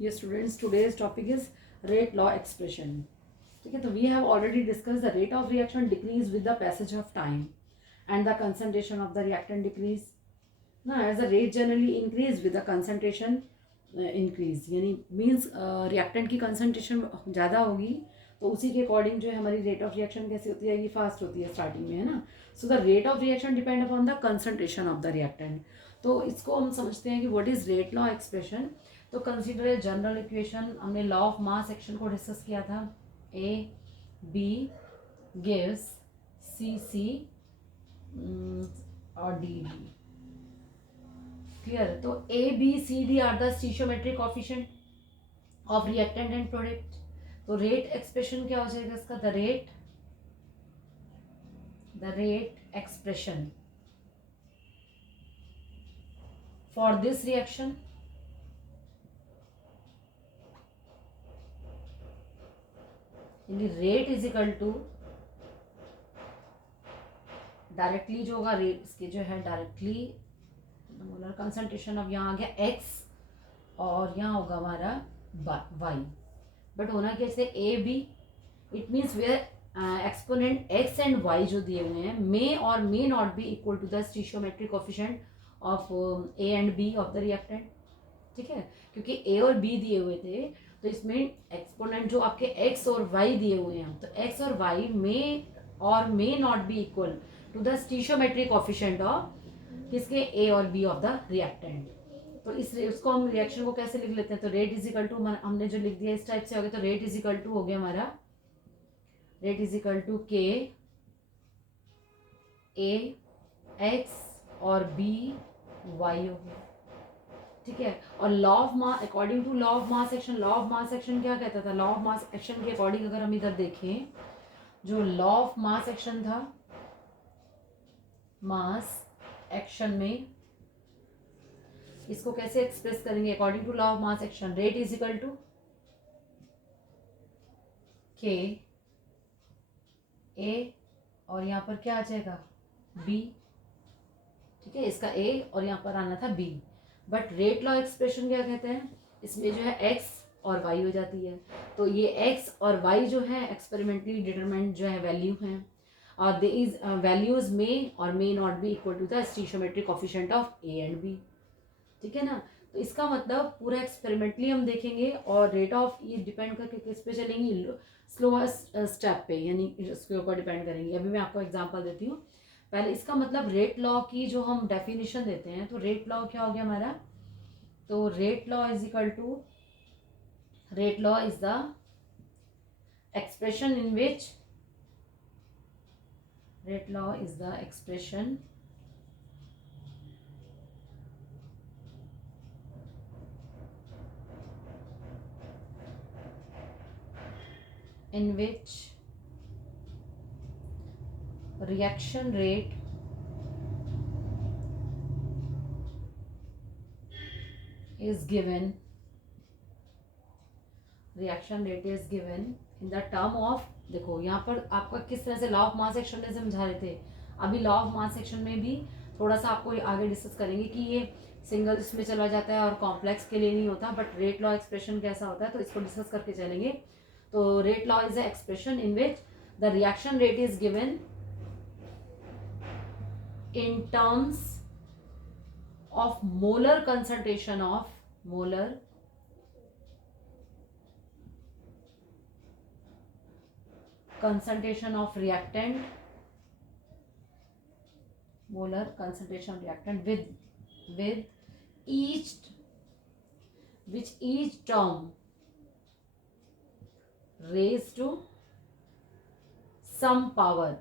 ये students today's topic is rate law expression. ठीक है, तो we have already discuss the rate of reaction decrease with the passage of time and the concentration of the reactant decrease. ना as the rate generally increase with the concentration increase, यानी means reactant की concentration ज़्यादा होगी तो उसी के according जो है हमारी रेट ऑफ रिएक्शन कैसी होती है, ये फास्ट होती है स्टार्टिंग में, है ना. So the rate of reaction depend upon the concentration of the reactant. तो इसको हम समझते हैं कि what is rate law expression. तो कंसीडर ए जनरल इक्वेशन. हमने लॉ ऑफ मास एक्शन को डिस्कस किया था. ए बी गिव्स सी सी और डी डी. क्लियर. तो A B C D are the stoichiometric coefficient of reactant and product. तो rate expression क्या हो जाएगा इसका? The rate expression for this reaction rate is equal to directly जो होगा rate इसके जो है डायरेक्टली मोलर कंसंट्रेशन. अब यहाँ आ गया x और यहाँ होगा हमारा y. बट होना कैसे? A B it means where exponent x and y जो दिए हुए हैं मे और may not be equal to the stoichiometric coefficient of A and B of the reactant. ठीक है, क्योंकि ए और बी दिए हुए थे तो इसमें एक्सपोनेंट जो आपके x और y दिए हुए हैं तो x और y may not be equal to the stoichiometric coefficient of किसके? ए और बी ऑफ द रिएक्टेंट. तो उसको हम रिएक्शन को कैसे लिख लेते हैं? तो रेट इज इक्वल टू हमने जो लिख दिया इस टाइप से हो गया. तो रेट इज इक्वल टू हो गया हमारा rate is equal to K A X और बी वाई हो गया. ठीक है. और law of mass according to law of mass action, law of mass action क्या कहता था? लॉ ऑफ मास एक्शन के अकॉर्डिंग अगर हम इधर देखें, जो लॉ ऑफ मास एक्शन था, मास एक्शन में इसको कैसे एक्सप्रेस करेंगे? According to law of mass action rate is equal to K A और यहाँ पर क्या आ जाएगा? बी. ठीक है, इसका ए और यहाँ पर आना था B. But rate law expression क्या कहते हैं? इसमें जो है एक्स और वाई हो जाती है. तो ये एक्स और वाई जो है एक्सपेरिमेंटली डिटरमाइंड जो है वैल्यू हैं और दे इज वैल्यूज मे और may not be equal to the stoichiometric coefficient of A and B. ठीक है ना. तो इसका मतलब पूरा एक्सपेरिमेंटली हम देखेंगे और रेट ऑफ ये डिपेंड करके किस पे चलेंगी? स्लोएस्ट स्टेप पे, यानी इसके ऊपर डिपेंड करेंगी. अभी मैं आपको एग्जांपल देती हूँ. पहले इसका मतलब रेट लॉ की जो हम डेफिनेशन देते हैं, तो रेट लॉ क्या हो गया हमारा? तो rate law is equal to rate law is the expression in which rate law is the expression in which reaction rate is given in the term of. देखो यहाँ पर आपका किस तरह से लॉ ऑफ मास एक्शन में समझा रहे थे. अभी लॉ ऑफ मास एक्शन में भी थोड़ा सा आपको आगे डिस्कस करेंगे कि ये सिंगल इसमें चला जाता है और कॉम्प्लेक्स के लिए नहीं होता. बट रेट लॉ एक्सप्रेशन कैसा होता है तो इसको डिस्कस करके चलेंगे. तो rate law is a expression in which the reaction rate is given in terms of molar concentration of reactant, molar concentration of reactant with each term raised to some power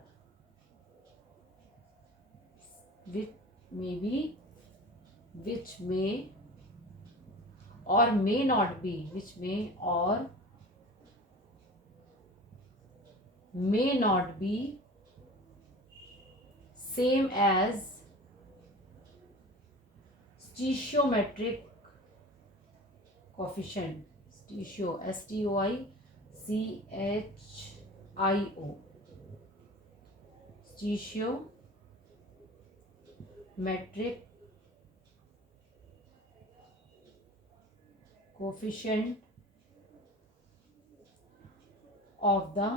which may or may not be same as stoichiometric coefficient. stoichiometric coefficient of the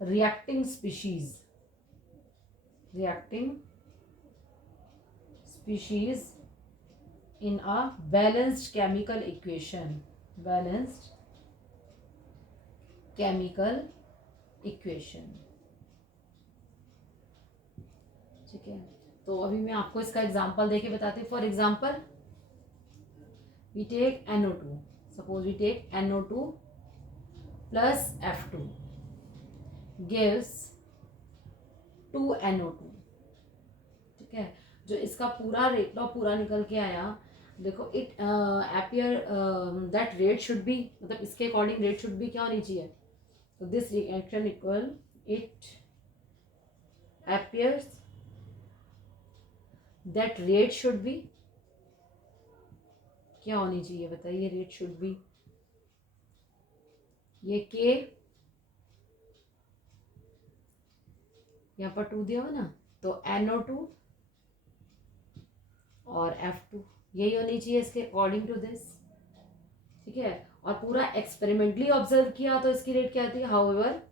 reacting species in a balanced chemical equation. ठीक है, तो अभी मैं आपको इसका example देके बताती हूँ. For example we take NO2. Suppose we take NO2 plus F2 gives 2NO2. ठीक है, जो इसका पूरा रेट लॉ पूरा निकल के आया. देखो it appear that rate should be, मतलब इसके अकॉर्डिंग रेट शुड बी क्या होनी चाहिए. तो this reaction equal it appears that rate should be क्या होनी चाहिए बताइए. रेट शुड बी ये के यहाँ पर 2 दिया हुआ ना, तो NO2 और F2 यही होनी चाहिए इसके अकॉर्डिंग टू दिस. ठीक है, और पूरा एक्सपेरिमेंटली ऑब्जर्व किया तो इसकी रेट क्या थी. However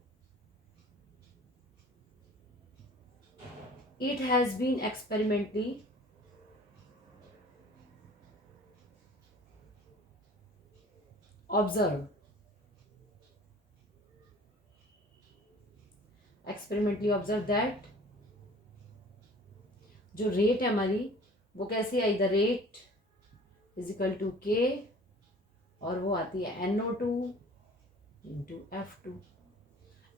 it has been experimentally observed that जो रेट है हमारी वो कैसे आई. The rate is equal to K और वो आती है NO2 इंटू F2.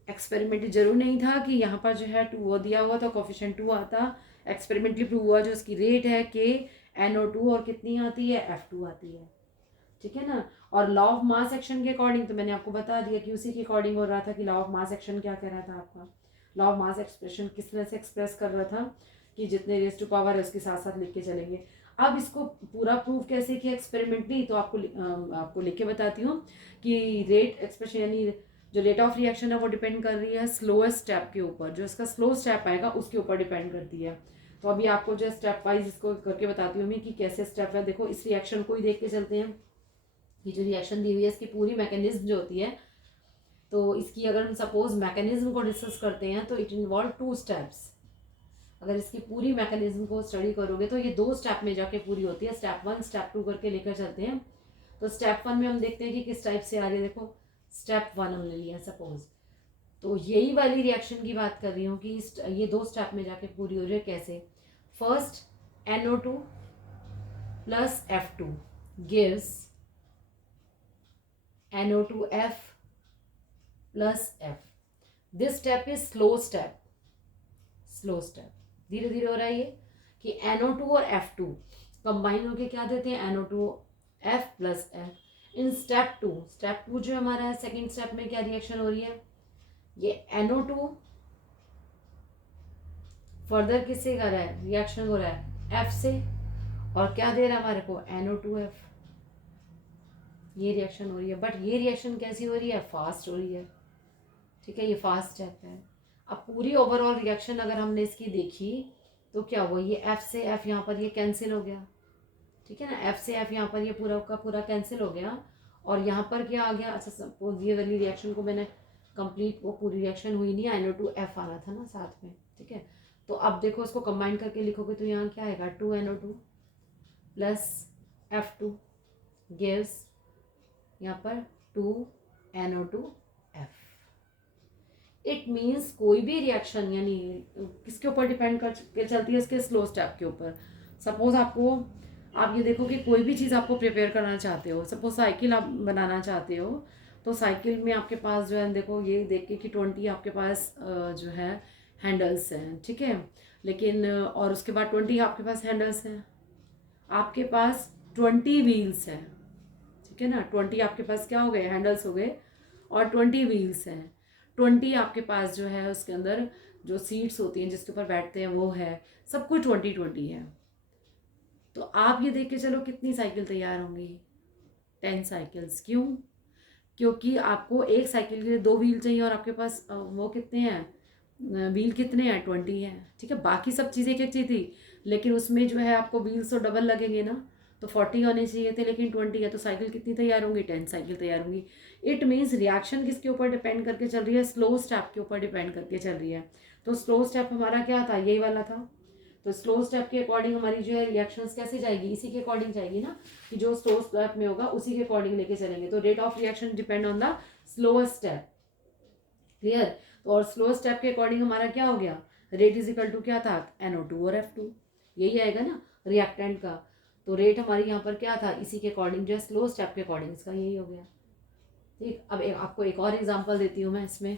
एक्सपेरिमेंटली जरूर नहीं था कि यहाँ पर जो है 2 वो दिया हुआ था, कोफिशिएंट 2 आता. एक्सपेरिमेंटली प्रूव हुआ जो इसकी रेट है के NO2 और कितनी आती है F2 आती है. ठीक है ना. और लॉ ऑफ मास एक्शन के अकॉर्डिंग तो मैंने आपको बता दिया कि उसी के अकॉर्डिंग हो रहा था कि लॉ ऑफ मास एक्शन क्या कह रहा था आपका. लॉ ऑफ मास एक्सप्रेशन किस तरह से एक्सप्रेस कर रहा था कि जितने रेज टू पावर है उसके साथ साथ लिख के चलेंगे. अब इसको पूरा प्रूव कैसे किया एक्सपेरिमेंटली, तो आपको लिख के बताती हूँ कि रेट एक्सप्रेशन यानी जो रेट ऑफ रिएक्शन है वो डिपेंड कर रही है स्लोएस्ट स्टेप के ऊपर. जो इसका स्लो स्टेप आएगा उसके ऊपर डिपेंड करती है. तो अभी आपको जो स्टेप वाइज इसको करके बताती हूँ मैं कि कैसे स्टेप है. देखो इस रिएक्शन को ही देख के चलते हैं. ये जो रिएक्शन दी हुई है इसकी पूरी मैकेनिज्म जो होती है, तो इसकी अगर हम सपोज मैकेनिज्म को डिस्कस करते हैं तो इट इन्वॉल्व 2 स्टेप्स. अगर इसकी पूरी मैकेनिज्म को स्टडी करोगे तो ये 2 स्टेप में जाके पूरी होती है. स्टेप 1 स्टेप 2 करके लेकर चलते हैं. तो स्टेप 1 में हम देखते हैं कि किस टाइप से आ रही है. देखो स्टेप 1 हमने लिया सपोज, तो यही वाली रिएक्शन की बात कर रही हूँ कि ये 2 स्टेप में जाके पूरी हो रही है. कैसे. First NO2 plus F2 gives NO2F plus F. This step is slow step. धीरे धीरे हो रहा है ये कि NO2 और F2 कंबाइन होके क्या देते हैं NO2F plus F. In step 2 जो हमारा है सेकेंड स्टेप में क्या रिएक्शन हो रही है. ये NO2 फर्दर किससे कर रहा है रिएक्शन हो रहा है F से, और क्या दे रहा है हमारे को NO2F. ये रिएक्शन हो रही है. बट ये रिएक्शन कैसी हो रही है फास्ट हो रही है. ठीक है, ये फास्ट स्टेप है. अब पूरी ओवरऑल रिएक्शन अगर हमने इसकी देखी तो क्या हुआ, ये F से F यहाँ पर ये कैंसिल हो गया. ठीक है ना, F से F यहाँ पर ये पूरा का पूरा कैंसिल हो गया. और यहाँ पर क्या आ गया. अच्छा सपोज ये वाली रिएक्शन को मैंने कंप्लीट, वो पूरी रिएक्शन हुई नहीं, NO2F आना था ना साथ में. ठीक है, तो अब देखो इसको कंबाइन करके लिखोगे तो यहाँ क्या आएगा 2NO2 प्लस F2 गिव्स यहाँ पर 2NO2F. इट मीन्स कोई भी रिएक्शन यानी किसके ऊपर डिपेंड कर चलती है, इसके स्लो स्टेप के ऊपर. सपोज आप ये देखो कि कोई भी चीज़ आपको प्रिपेयर करना चाहते हो. सपोज साइकिल आप बनाना चाहते हो, तो साइकिल में आपके पास जो है देखो ये देख के कि 20 आपके पास जो है हैंडल्स हैं. ठीक है, लेकिन और उसके बाद 20 आपके पास हैंडल्स हैं, आपके पास 20 व्हील्स हैं. ठीक है ना, 20 आपके पास क्या हो गए हैंडल्स हो गए और 20 व्हील्स हैं. 20 आपके पास जो है उसके अंदर जो सीट्स होती हैं जिसके ऊपर बैठते हैं वो है. सब कुछ 20 है. तो आप ये देख के चलो कितनी साइकिल तैयार होंगी 10 साइकिल्स. क्यों, क्योंकि आपको एक साइकिल के लिए 2 व्हील चाहिए और आपके पास वो कितने हैं व्हील कितने हैं 20 हैं. ठीक है, बाकी सब चीज़ें एक एक चीज़ थी, लेकिन उसमें जो है आपको व्हील्स तो डबल लगेंगे ना. तो 40 होने चाहिए थे लेकिन 20 है, तो साइकिल कितनी तैयार होंगी, 10 साइकिल तैयार होंगी। इट मीन्स रिएक्शन किसके ऊपर डिपेंड करके चल रही है, स्लो स्टेप के ऊपर डिपेंड करके चल रही है। तो स्लो स्टेप हमारा क्या था, यही वाला था। तो स्लो स्टेप के अकॉर्डिंग हमारी जो है रिएक्शंस कैसे जाएगी, इसी के अकॉर्डिंग जाएगी ना, कि जो स्लो स्टेप में होगा उसी के अकॉर्डिंग लेके चलेंगे। तो rate of reaction depend on the slower step. Clear. तो और स्लो स्टेप के अकॉर्डिंग हमारा क्या हो गया, रेट इज इक्वल टू क्या था, NO2 और F2, यही आएगा ना रिएक्टेंट का। तो रेट हमारी यहाँ पर क्या था, इसी के अकॉर्डिंग जो है स्लो स्टेप के अकॉर्डिंग इसका यही हो गया। ठीक, अब आपको एक और एग्जांपल देती हूँ मैं इसमें।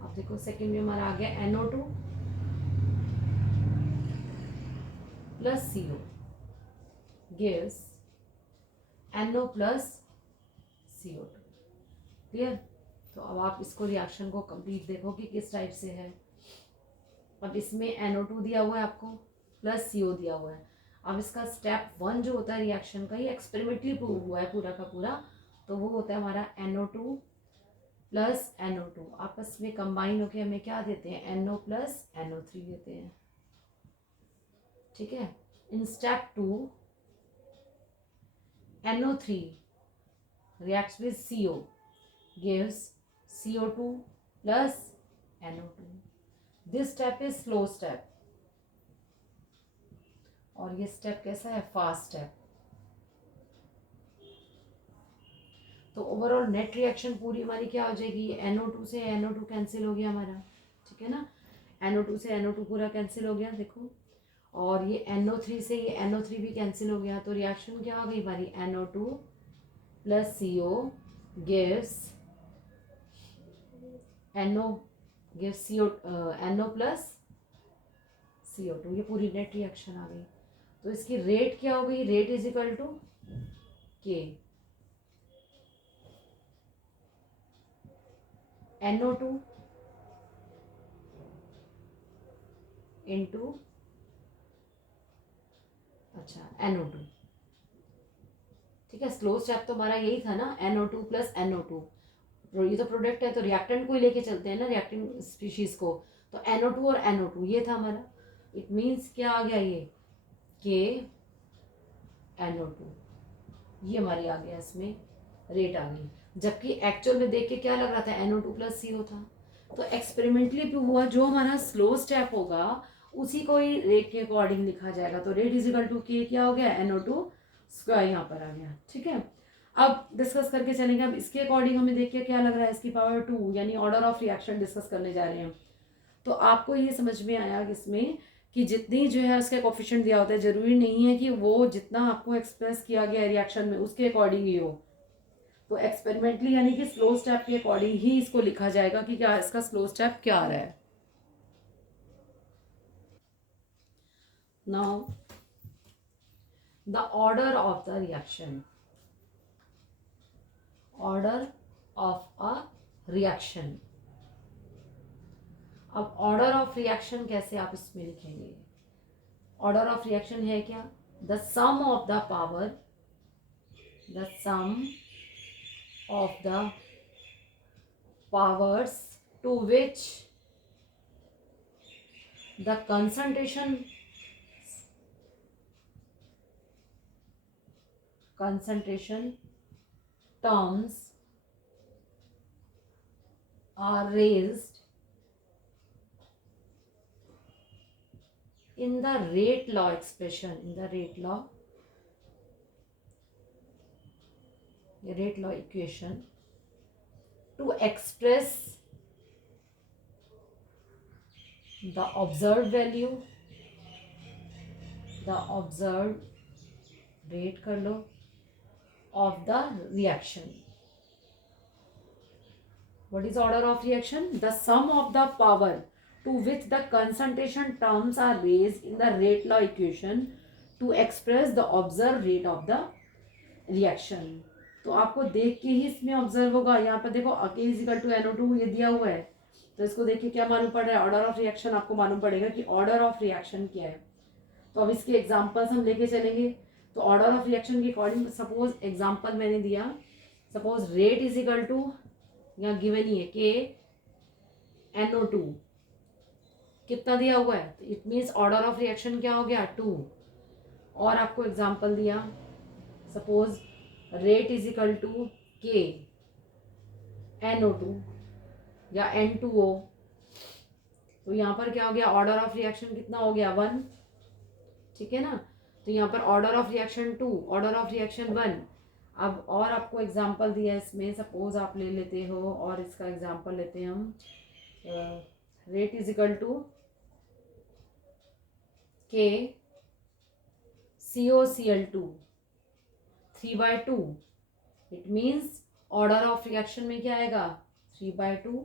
अब देखो सेकंड में हमारा आ गया NO2 plus CO gives NO plus CO2। Clear. तो अब आप इसको रिएक्शन को कंप्लीट देखो कि किस टाइप से है। अब इसमें NO2 दिया हुआ है आपको प्लस CO दिया हुआ है। अब इसका स्टेप 1 जो होता है रिएक्शन का, ये एक्सपेरिमेंटली प्रूव हुआ है पूरा का पूरा। तो वो होता है हमारा NO2 प्लस NO2 आपस में कंबाइन होके हमें क्या देते हैं, NO प्लस NO3 देते हैं। ठीक है। In step 2 NO3 reacts with CO gives CO2 plus NO2। This step is slow step और ये स्टेप कैसा है, फास्ट स्टेप। तो ओवरऑल नेट रिएक्शन पूरी हमारी क्या हो जाएगी, NO2 से NO2 कैंसिल हो गया हमारा। ठीक है ना, NO2 से NO2 पूरा कैंसिल हो गया देखो। और ये NO3 से ये NO3 भी कैंसिल हो गया। तो रिएक्शन क्या हो गई हमारी, NO2 plus CO gives NO gives CO NO plus CO2। ये पूरी नेट रिएक्शन आ गई। तो इसकी रेट क्या हो गई, rate is equal to K NO2 into अच्छा NO2। ठीक है, स्लो स्टेप तो हमारा यही था ना, NO2 प्लस NO2। ये तो प्रोडक्ट है तो रिएक्टेंट को ही लेके चलते हैं ना, रिएक्टिंग स्पीशीज को। तो NO2 और NO2 ये था हमारा। इट मीन्स क्या आ गया, ये K NO2, ये हमारी आ गया इसमें रेट आ गई। जबकि एक्चुअल में देख के क्या लग रहा था, NO2 प्लस CO था। तो एक्सपेरिमेंटली प्रूव हुआ जो हमारा स्लो स्टेप होगा उसी को ही रेट के अकॉर्डिंग लिखा जाएगा। तो rate is equal to K क्या हो गया, NO2 स्क्वायर यहाँ पर आ गया। ठीक है, अब डिस्कस करके चलेंगे। अब इसके अकॉर्डिंग हमें देख के क्या लग रहा है, इसकी पावर 2 यानी ऑर्डर ऑफ रिएक्शन डिस्कस करने जा रहे हैं। तो आपको ये समझ में आया इसमें कि जितनी जो है उसका कोफिशिएंट दिया होता है, जरूरी नहीं है कि वो जितना आपको एक्सप्रेस किया गया है रिएक्शन में उसके अकॉर्डिंग ही हो। तो एक्सपेरिमेंटली यानी कि स्लो स्टेप के अकॉर्डिंग ही इसको लिखा जाएगा कि क्या इसका स्लो स्टेप क्या आ रहा है। Now the order of the reaction, order of a reaction. अब ऑर्डर ऑफ रिएक्शन कैसे आप इसमें लिखेंगे, ऑर्डर ऑफ रिएक्शन है क्या, the sum of the power, the sum of the powers to which the concentration terms are raised in the rate law expression, in the rate law equation to express the observed value, the observed rate कर लो of the reaction. What is order of reaction? The sum of the power to which the concentration terms are raised in the rate law equation to express the observed rate of the reaction. तो आपको देख के ही इसमें observe होगा। यहाँ पर देखो K is equal to NO2 ये दिया हुआ है, तो इसको देख के क्या मालूम पड़ रहा है, ऑर्डर ऑफ रिएक्शन आपको मालूम पड़ेगा कि ऑर्डर ऑफ रिएक्शन क्या है। तो अब इसके एग्जांपल्स हम लेके चलेंगे। तो ऑर्डर ऑफ रिएक्शन के अकॉर्डिंग सपोज एग्जांपल मैंने दिया, suppose rate is equal to यहाँ गिवन ही है के NO2 कितना दिया हुआ है, तो it means order of reaction क्या हो गया 2। और आपको एग्जांपल दिया, suppose rate is equal to K NO2 या N2O, तो यहाँ पर क्या हो गया, ऑर्डर ऑफ रिएक्शन कितना हो गया 1, ठीक है ना। तो यहाँ पर order of reaction 2, order of reaction 1। अब और आपको एग्जांपल दिया है इसमें, सपोज आप ले लेते हो और इसका एग्जांपल लेते हैं हम, रेट इज इक्वल टू के COCl2 3/2, it means order of reaction में क्या आएगा 3/2,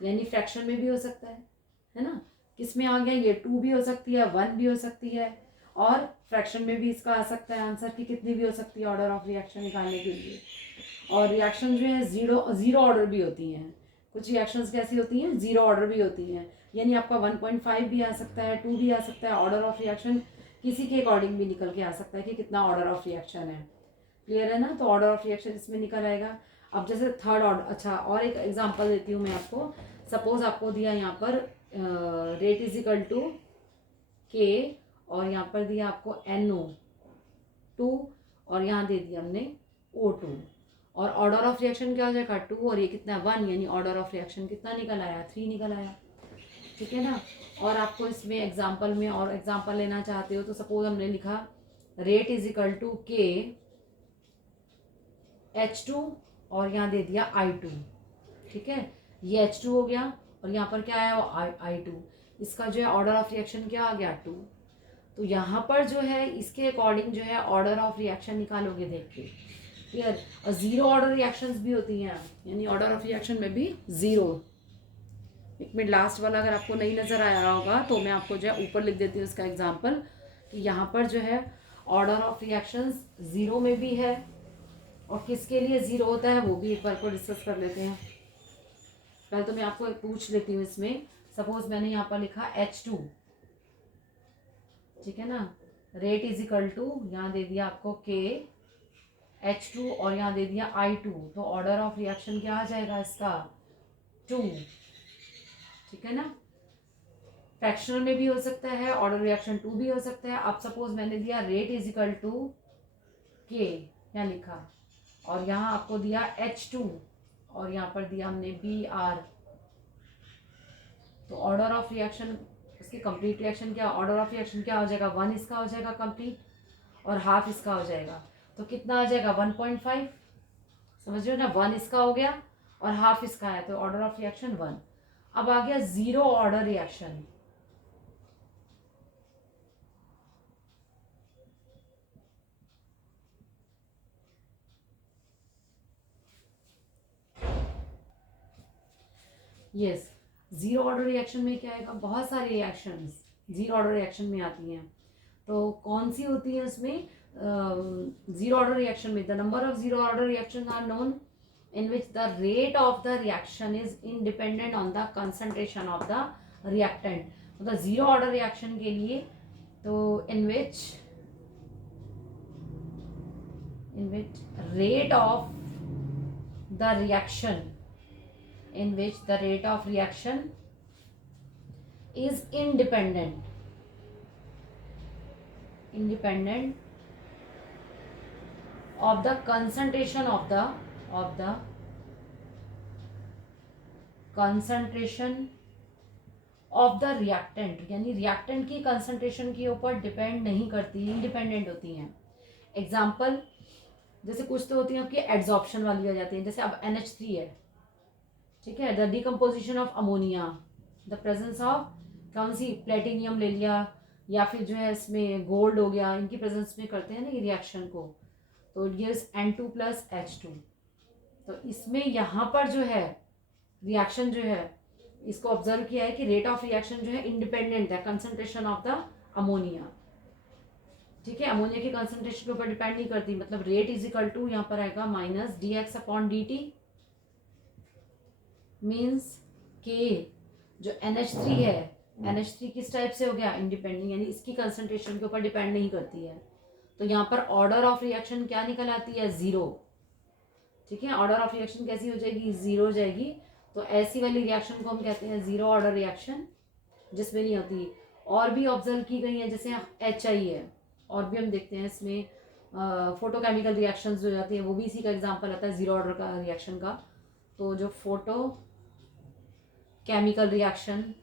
यानी फ्रैक्शन में भी हो सकता है ना। किस में आ गया, ये 2 भी हो सकती है, 1 भी हो सकती है, और फ्रैक्शन में भी इसका आ सकता है आंसर की कितनी भी हो सकती है ऑर्डर ऑफ रिएक्शन निकालने के लिए। और रिएक्शन जो है जीरो ऑर्डर भी होती हैं, कुछ रिएक्शंस कैसी होती हैं, जीरो ऑर्डर भी होती हैं, यानी आपका 1.5 भी आ सकता है, 2 भी आ सकता है। ऑर्डर ऑफ रिएक्शन किसी के अकॉर्डिंग भी निकल के आ सकता है कि कितना ऑर्डर ऑफ रिएक्शन है, क्लियर है ना। तो ऑर्डर ऑफ रिएक्शन इसमें निकल आएगा। अब जैसे थर्ड ऑर्डर, अच्छा और एक एग्जांपल देती हूँ मैं आपको। सपोज आपको दिया यहाँ पर rate is equal to K, और यहाँ पर दिया आपको NO2, और यहाँ दे दिया हमने O2, और ऑर्डर ऑफ रिएक्शन क्या हो जाएगा 2, और ये कितना 1, यानी ऑर्डर ऑफ रिएक्शन कितना निकल आया 3 निकल आया, ठीक है ना। और आपको इसमें एग्जांपल में और एग्जांपल लेना चाहते हो तो सपोज हमने लिखा रेट इज इक्वल टू के H2, और यहाँ दे दिया I2, ठीक है। ये H2 हो गया, और यहाँ पर क्या आया वो I2, इसका जो है ऑर्डर ऑफ रिएक्शन क्या आ गया 2। तो यहाँ पर जो है इसके अकॉर्डिंग जो है ऑर्डर ऑफ रिएक्शन निकालोगे देख के, क्लियर। और जीरो ऑर्डर रिएक्शंस भी होती हैं, यानी ऑर्डर ऑफ रिएक्शन में भी जीरो। एक मिनट, लास्ट वाला अगर आपको नहीं नजर आया होगा तो मैं आपको जो है ऊपर लिख देती हूँ इसका एग्जाम्पल, कि यहाँ पर जो है ऑर्डर ऑफ रिएक्शंस जीरो में भी है, और किसके लिए जीरो होता है वो भी एक बार को डिस्कस कर लेते हैं। पहले तो मैं आपको पूछ लेती हूँ इसमें, सपोज मैंने यहाँ पर लिखा H2, ठीक है ना, रेट इज इक्वल टू, यहाँ दे दिया आपको के H2, और यहाँ दे दिया I2, तो ऑर्डर ऑफ रिएक्शन क्या आ जाएगा इसका 2, ठीक है ना। फ्रैक्शनल में भी हो सकता है, ऑर्डर रिएक्शन 2 भी हो सकता है। अब सपोज मैंने दिया रेट इज इक्वल टू के, यहाँ लिखा, और यहाँ आपको दिया H2, और यहाँ पर दिया हमने BR, तो ऑर्डर ऑफ रिएक्शन इसकी कंप्लीट रिएक्शन क्या, ऑर्डर ऑफ रिएक्शन क्या हो जाएगा 1 इसका हो जाएगा कंप्लीट, और हाफ इसका हो जाएगा, तो कितना आ जाएगा 1.5, समझ रहे हो ना। 1 इसका हो गया और हाफ इसका है, तो ऑर्डर ऑफ रिएक्शन 1। अब आ गया zero order reaction, yes. Zero order reaction में क्या आएगा, बहुत सारी रिएक्शंस जीरो ऑर्डर रिएक्शन में आती हैं, तो कौन सी होती है उसमें, जीरो ऑर्डर रिएक्शन में the number of zero order reactions are known in which the rate of the reaction is independent on the concentration of the reactant। मतलब जीरो ऑर्डर रिएक्शन के लिए, तो in which rate of the reaction, in which the rate of reaction is independent of the concentration of the reactant, यानी reactant की concentration के ऊपर depend नहीं करती, इंडिपेंडेंट होती हैं। एग्जाम्पल जैसे कुछ तो होती है आपकी एड्सॉर्प्शन वाली आ जाती है, जैसे अब NH3 है, ठीक है, the decomposition of ammonia, the presence of कौन सी प्लेटिनियम ले लिया, या फिर जो है इसमें गोल्ड हो गया, इनकी प्रेजेंस में करते हैं ना ये रिएक्शन को, तो इट गिव्स N2 + H2। तो इसमें यहाँ पर जो है रिएक्शन जो है इसको ऑब्जर्व किया है कि रेट ऑफ रिएक्शन जो है इंडिपेंडेंट है कंसंट्रेशन ऑफ द अमोनिया, ठीक है, अमोनिया की कंसंट्रेशन के ऊपर डिपेंड नहीं करती। मतलब रेट इज इक्वल टू यहाँ पर आएगा -dx/dt, मीन्स के जो NH3 है, NH3 किस टाइप से हो गया इंडिपेंडेंट, यानी इसकी कंसंट्रेशन के ऊपर डिपेंड नहीं करती है। तो यहाँ पर ऑर्डर ऑफ रिएक्शन क्या निकल आती है 0, ठीक है। ऑर्डर ऑफ रिएक्शन कैसी हो जाएगी, जीरो हो जाएगी। तो ऐसी वाली रिएक्शन को हम कहते हैं जीरो ऑर्डर रिएक्शन, जिसमें नहीं होती। और भी ऑब्जर्व की गई है, जैसे HI है, और भी हम देखते हैं इसमें फोटोकेमिकल रिएक्शंस जो जाती हैं, वो भी इसी का एग्जांपल आता है जीरो ऑर्डर का रिएक्शन का। तो जो फोटोकेमिकल रिएक्शन